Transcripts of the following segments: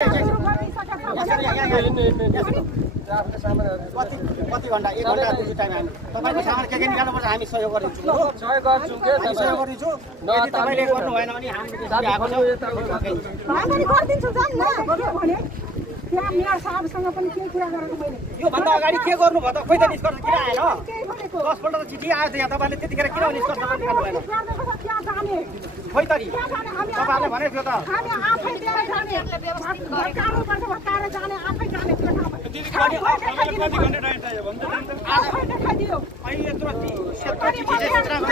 कति घण्टा 1 घण्टा जति टाइम हामी तपाईको सामान के निकाल्नुपर्छ हामी सहयोग गरिदिन्छौँ सहयोग गर्छौँ के सहयोग गरिदिन्छौँ यदि तपाईले गर्नु भएन भने हामीले आएको छ हामी गरिदिन्छौँ जान न भने त्यहाँ मेयर साहबसँग पनि के कुरा गरेको मैले यो भन्दा अगाडि के गर्नु भयो त खोइ त निष्कर्ष किन आएन 10 पल्ट त चिठी आयो त यहाँ तपाईले त्यतिखेर किन निष्कर्ष निकाल्नु भएन खोइ त नि तपाईहरुले भने थियो त हामी आफै जाने भत्कारो पर्छ भत्काएर जाने आफै जाने त्यो ठाउँमा दिदी कति घण्टा टाइम चाहियो भन्नु आफै देखाइदियो अहिले यत्रो चिठी चाहिँ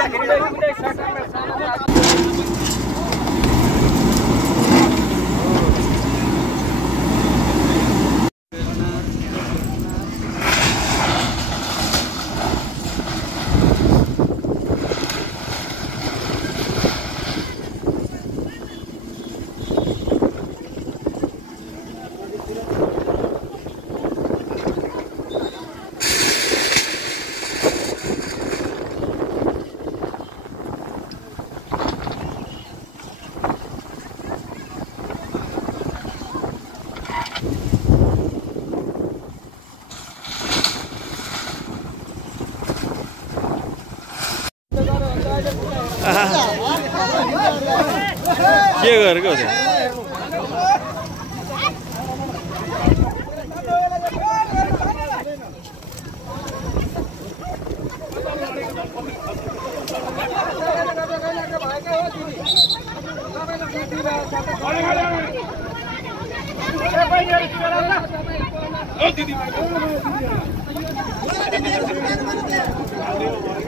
के गरेको थियो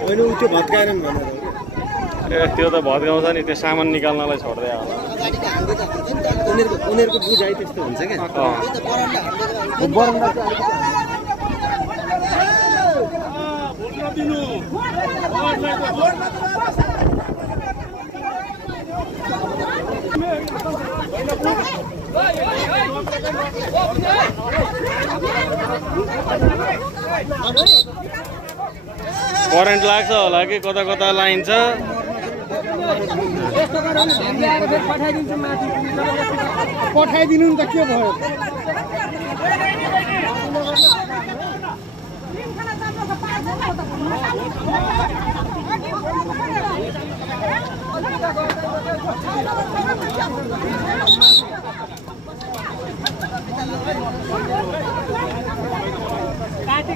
होइन उ त्यो भत्काएन भनेर ए त्यो त भत्काउँछ नि त्यो सामान निकाल्नलाई छोड्दै होला उनीहरुको बुझाइ त्यस्तो हुन्छ के करेन्ट लाग्छ होला कि कता कता लाइन्छ पठाइदिनु नि त के भयो काटी